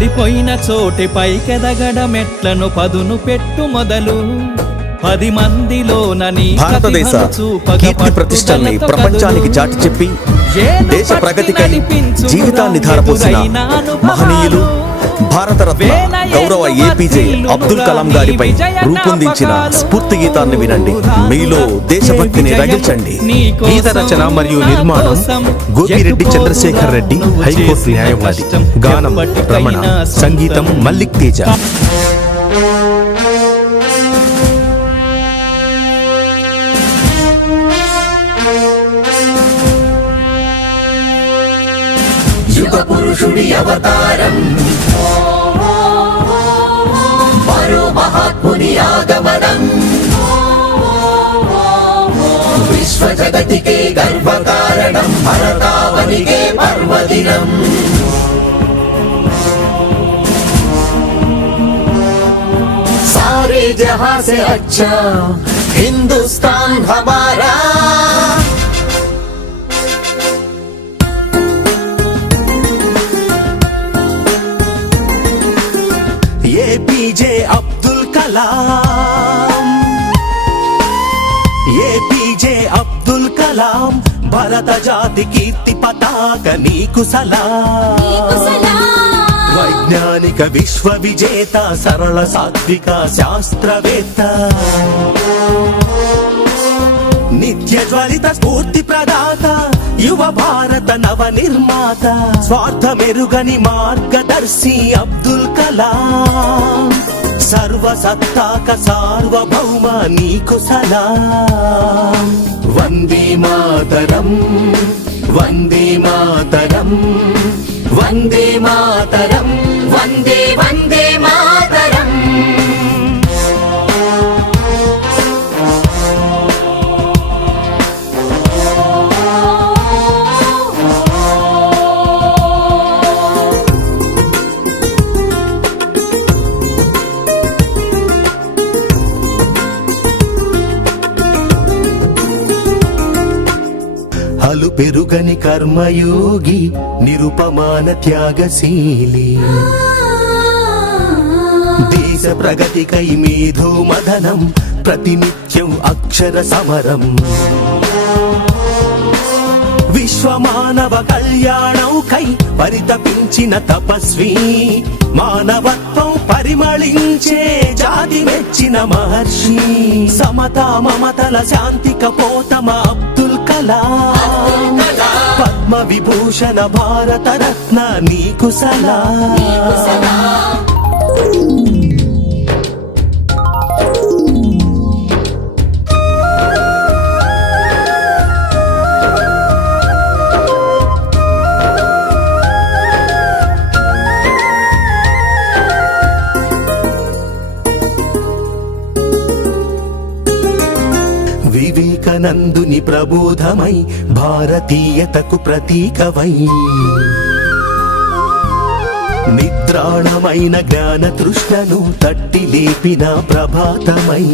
పడిపోయిన చోటి పైకెదగడ మెట్లను పదును పెట్టు మొదలు 10 మందిలోన నీ భారతదేశ కీర్తి ప్రతిష్టల్ని ప్రపంచానికి చాటి చెప్పి దేశ ప్రగతికై జీవితాన్ని ధారపోసిన మహనీయులు భారతరత్న గౌరవ ఏపీజే అబ్దుల్ కలాం గారిపై రూపొందించిన స్ఫూర్తి గీతాన్ని వినండి. మీలో దేశభక్తిని రగిల్చండి. గీత రచన మరియు నిర్మాణం గోపిరెడ్డి చంద్రశేఖర్ రెడ్డి, హైకోర్టు న్యాయవాది. గానం రమణ, సంగీతం మల్లిక్ తేజ. యుగ పురుషుడి అవతారం, మరో మహాత్ముని ఆగమనం, విశ్వ జగతికే గర్వకారణం, భరతావనికే పర్వదినం. सारे जहां से अच्छा हिंदुस्तान हमारा. ఏపీజే అబ్దుల్ కలాం, ఏపీజే అబ్దుల్ కలాం, భరత జాతి కీర్తి పతాక నీకు సలాం. వైజ్ఞానిక విశ్వ విజేత, సరళ సాత్విక శాస్త్రవేత్త, నిత్య జ్వలిత స్ఫూర్తి ప్రదాత, యువ భారత నవ నిర్మాత, స్వార్థమెరుగని మార్గదర్శి అబ్దుల్ కలాం. సర్వసత్తాక సార్వభౌమ నీకు సలాం. వందే మాతరం, వందే మాతరం, వందే మాతరం, వందే వందే మాతరం. అలు పెరుగని కర్మయోగి, నిరుపమాన త్యాగశీలి, దేశ ప్రగతికై మేధో మదనం, ప్రతినిత్యం అక్షర సమరం. విశ్వమానవ కళ్యాణంకై పరితపించిన తపస్వి, మానవత్వం పరిమళించే జాతి మెచ్చిన మహర్షి, సమతా మమతల శాంతి కపోతమ అబ్దుల్ కలాం. పద్మ విభూషణ భారత రత్న నీకు సలాం. వివేకానందుని ప్రబోధమై భారతీయతకు ప్రతీకవై, నిద్రాణమైన జ్ఞాన తృష్ణను తట్టి లేపిన ప్రభాతమై,